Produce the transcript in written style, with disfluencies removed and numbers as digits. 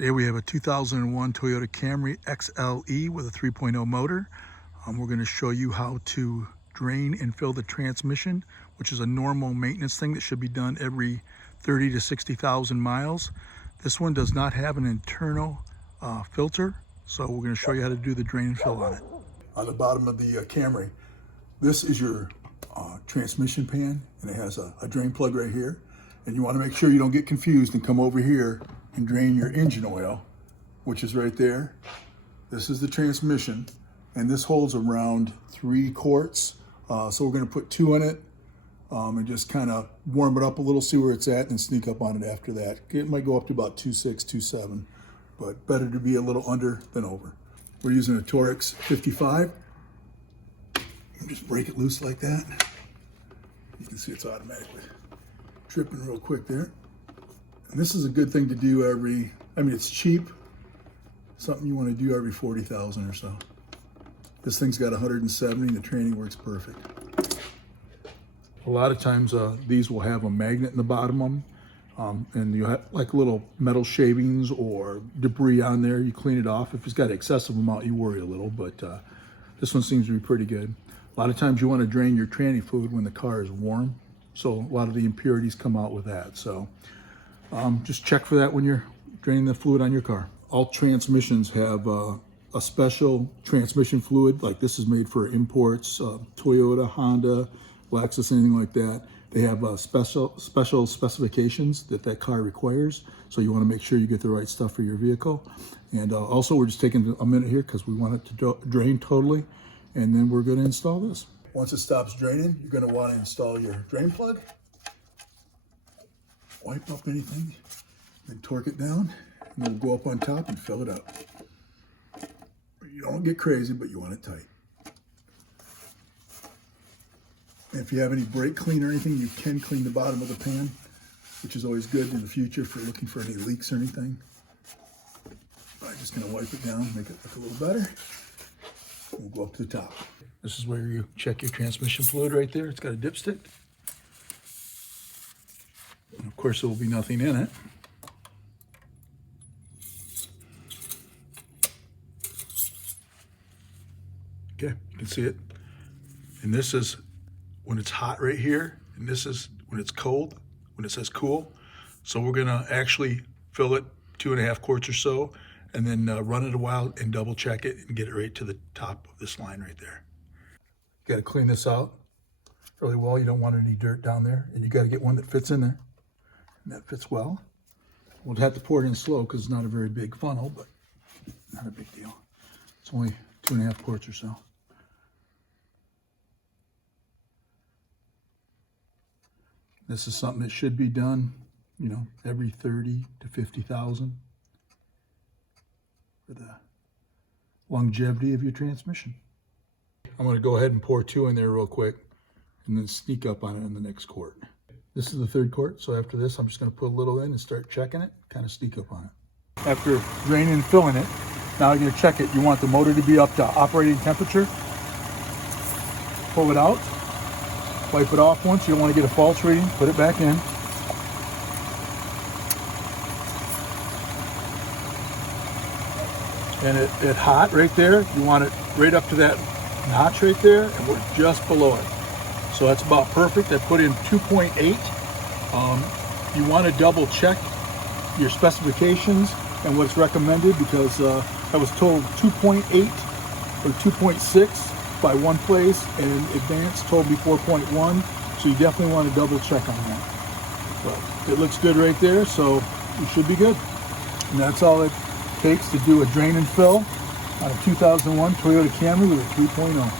Today we have a 2001 Toyota Camry XLE with a 3.0 motor. We're going to show you how to drain and fill the transmission, which is a normal maintenance thing that should be done every 30 to 60,000 miles. This one does not have an internal filter, so we're going to show you how to do the drain and fill on it. On the bottom of the Camry, this is your transmission pan, and it has a drain plug right here. And you want to make sure you don't get confused and come over here and drain your engine oil, which is right there. This is the transmission, and this holds around 3 quarts. So we're going to put 2 in it and just kind of warm it up a little, see where it's at, and sneak up on it after that. It might go up to about 2.6, 2.7, but better to be a little under than over. We're using a Torx 55. Just break it loose like that. You can see it's automatically dripping real quick there. And this is a good thing to do it's cheap. Something you want to do every 40,000 or so. This thing's got 170 and the training works perfect. A lot of times these will have a magnet in the bottom of them. And you have like little metal shavings or debris on there. You clean it off. If it's got an excessive amount, you worry a little, but this one seems to be pretty good. A lot of times you want to drain your tranny fluid when the car is warm. So a lot of the impurities come out with that. So just check for that when you're draining the fluid on your car. All transmissions have a special transmission fluid. Like this is made for imports, Toyota, Honda, Lexus, anything like that. They have special specifications that car requires. So you want to make sure you get the right stuff for your vehicle. And also we're just taking a minute here because we want it to drain totally. And then we're going to install this. Once it stops draining, you're going to want to install your drain plug. Wipe up anything, then torque it down, and we'll go up on top and fill it up. You don't get crazy, but you want it tight. And if you have any brake clean or anything, you can clean the bottom of the pan, which is always good in the future for looking for any leaks or anything. But I'm just going to wipe it down, make it look a little better. We'll go up to the top. This is where you check your transmission fluid right there. It's got a dipstick. And of course, there will be nothing in it. Okay, you can see it. And this is when it's hot right here, and this is when it's cold, when it says cool. So we're gonna actually fill it 2.5 quarts or so, and then run it a while and double check it and get it right to the top of this line right there. You gotta clean this out really well. You don't want any dirt down there, and you gotta get one that fits in there. And that fits well. We'll have to pour it in slow because it's not a very big funnel, but not a big deal. It's only 2.5 quarts or so. This is something that should be done, every 30 to 50,000 for the longevity of your transmission. I'm going to go ahead and pour 2 in there real quick and then sneak up on it in the next quart. This is the 3rd quart, so after this I'm just going to put a little in and start checking it, kind of sneak up on it. After draining and filling it, now you're going to check it. You want the motor to be up to operating temperature. Pull it out, wipe it off once. You don't want to get a false reading, put it back in. And it hot right there. You want it right up to that notch right there, and we're just below it. So that's about perfect. I put in 2.8. You want to double check your specifications and what's recommended, because I was told 2.8 or 2.6 by one place, and Advanced told me 4.1. So you definitely want to double check on that. But it looks good right there, so you should be good. And that's all it takes to do a drain and fill on a 2001 Toyota Camry with a 3.0.